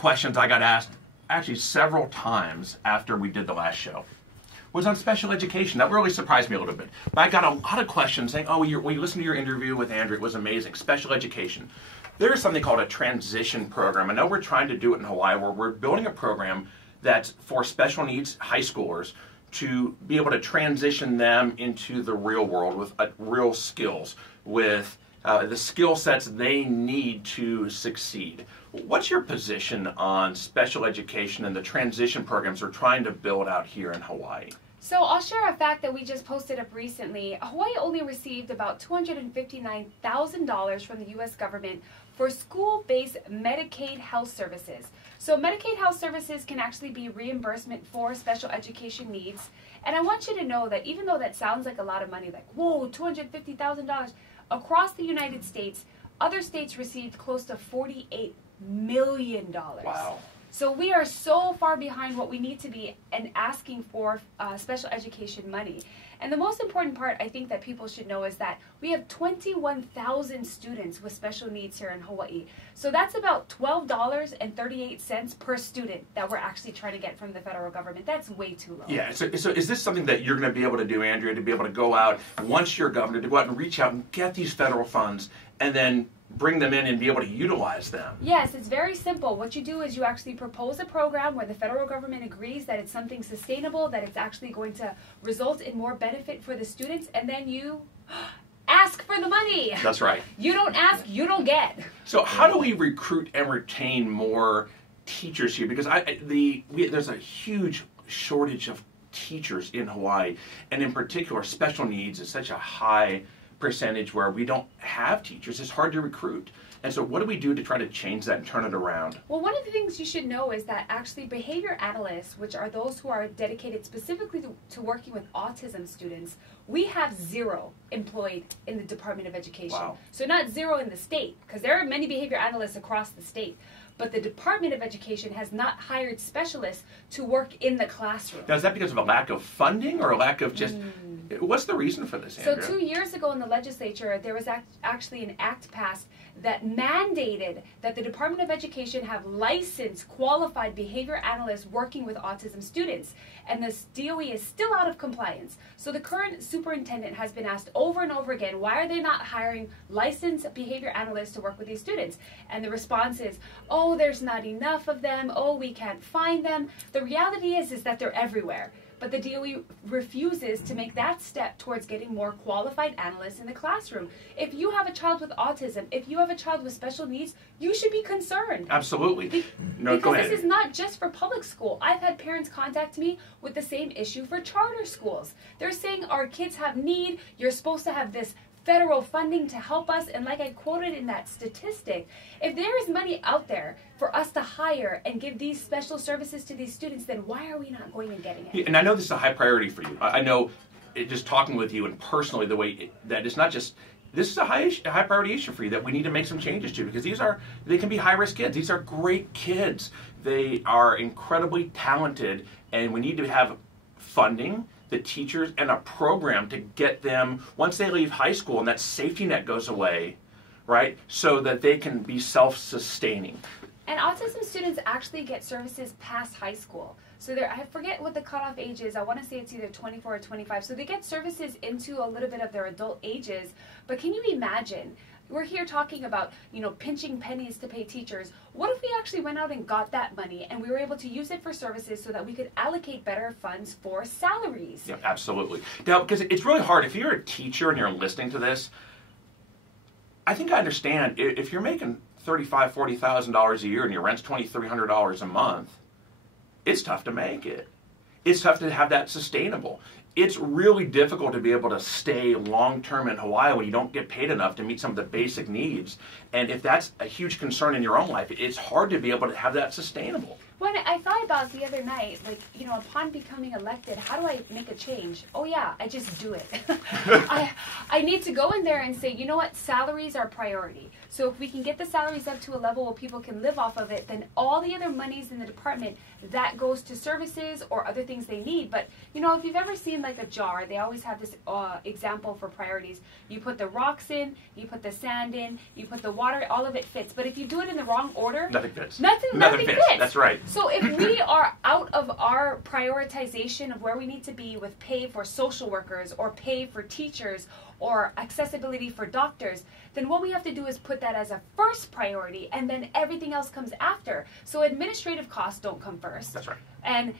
questions I got asked actually several times after we did the last show was on special education. That really surprised me a little bit. But I got a lot of questions saying, oh, we listened to your interview with Andrea, it was amazing. Special education. There is something called a transition program. I know we're trying to do it in Hawaii where we're building a program that's for special needs high schoolers to be able to transition them into the real world with real skills, with the skill sets they need to succeed. What's your position on special education and the transition programs we're trying to build out here in Hawaii? So I'll share a fact that we just posted up recently. Hawaii only received about $259,000 from the U.S. government for school-based Medicaid health services. So Medicaid health services can actually be reimbursement for special education needs. And I want you to know that even though that sounds like a lot of money, like, whoa, $250,000, across the United States, other states received close to $48 million. Wow. So we are so far behind what we need to be and asking for special education money. And the most important part I think that people should know is that we have 21,000 students with special needs here in Hawaii. So that's about $12.38 per student that we're actually trying to get from the federal government. That's way too low. Yeah, so is this something that you're going to be able to do, Andrea, to be able to go out, once you're governor, to go out and reach out and get these federal funds and then bring them in and be able to utilize them? Yes, it's very simple. What you do is you actually propose a program where the federal government agrees that it's something sustainable, that it's actually going to result in more benefit for the students, and then you ask for the money. That's right. You don't ask, you don't get. So how do we recruit and retain more teachers here? Because there's a huge shortage of teachers in Hawaii, and in particular special needs is such a high percentage where we don't have teachers. It's hard to recruit. And so what do we do to try to change that and turn it around? Well, one of the things you should know is that actually behavior analysts, which are those who are dedicated specifically to working with autism students, we have 0 employed in the Department of Education. Wow. So not 0 in the state, because there are many behavior analysts across the state. But the Department of Education has not hired specialists to work in the classroom. Now, is that because of a lack of funding or a lack of just... What's the reason for this, Andrea? So 2 years ago in the legislature, there was actually an act passed that mandated that the Department of Education have licensed, qualified behavior analysts working with autism students. And the DOE is still out of compliance. So the current superintendent has been asked over and over again, why are they not hiring licensed behavior analysts to work with these students? And the response is, oh, there's not enough of them. Oh, we can't find them. The reality is that they're everywhere. But the DOE refuses to make that step towards getting more qualified analysts in the classroom. If you have a child with autism, if you have a child with special needs, you should be concerned. Absolutely. No, because go ahead. this is not just for public school. I've had parents contact me with the same issue for charter schools. They're saying our kids have need, you're supposed to have this federal funding to help us, and like I quoted in that statistic, if there is money out there for us to hire and give these special services to these students, then why are we not going and getting it? And I know this is a high priority for you. I know just talking with you and personally the way that it's not just, this is a high priority issue for you that we need to make some changes to, because they can be high-risk kids. These are great kids. They are incredibly talented, and we need to have funding, the teachers, and a program to get them, once they leave high school and that safety net goes away, right, so that they can be self-sustaining. And autism students actually get services past high school. So I forget what the cutoff age is. I want to say it's either 24 or 25. So they get services into a little bit of their adult ages. But can you imagine? We're here talking about, pinching pennies to pay teachers. What if we actually went out and got that money and we were able to use it for services so that we could allocate better funds for salaries? Yeah, absolutely. Now, because it's really hard. If you're a teacher and you're listening to this, I think I understand. If you're making $35,000, $40,000 a year and your rent's $2,300 a month, it's tough to make it. It's tough to have that sustainable. It's really difficult to be able to stay long-term in Hawaii when you don't get paid enough to meet some of the basic needs. And if that's a huge concern in your own life, it's hard to be able to have that sustainable. When I thought about the other night, upon becoming elected, how do I make a change? Oh yeah, I just do it. I need to go in there and say, you know what, salaries are priority. So if we can get the salaries up to a level where people can live off of it, then all the other monies in the department, that goes to services or other things they need. But, if you've ever seen like a jar, they always have this example for priorities. You put the rocks in, you put the sand in, you put the water, all of it fits. But if you do it in the wrong order, nothing fits. Nothing fits. That's right. So if we are out of our prioritization of where we need to be with pay for social workers or pay for teachers or accessibility for doctors, then what we have to do is put that as a first priority, and then everything else comes after. So administrative costs don't come first. That's right. And,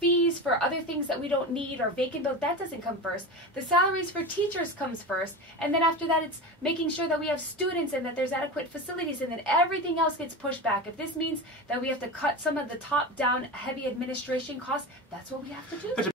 fees for other things that we don't need or vacant build, that doesn't come first. The salaries for teachers comes first. And then after that, it's making sure that we have students and that there's adequate facilities, and then everything else gets pushed back. If this means that we have to cut some of the top-down heavy administration costs, that's what we have to do.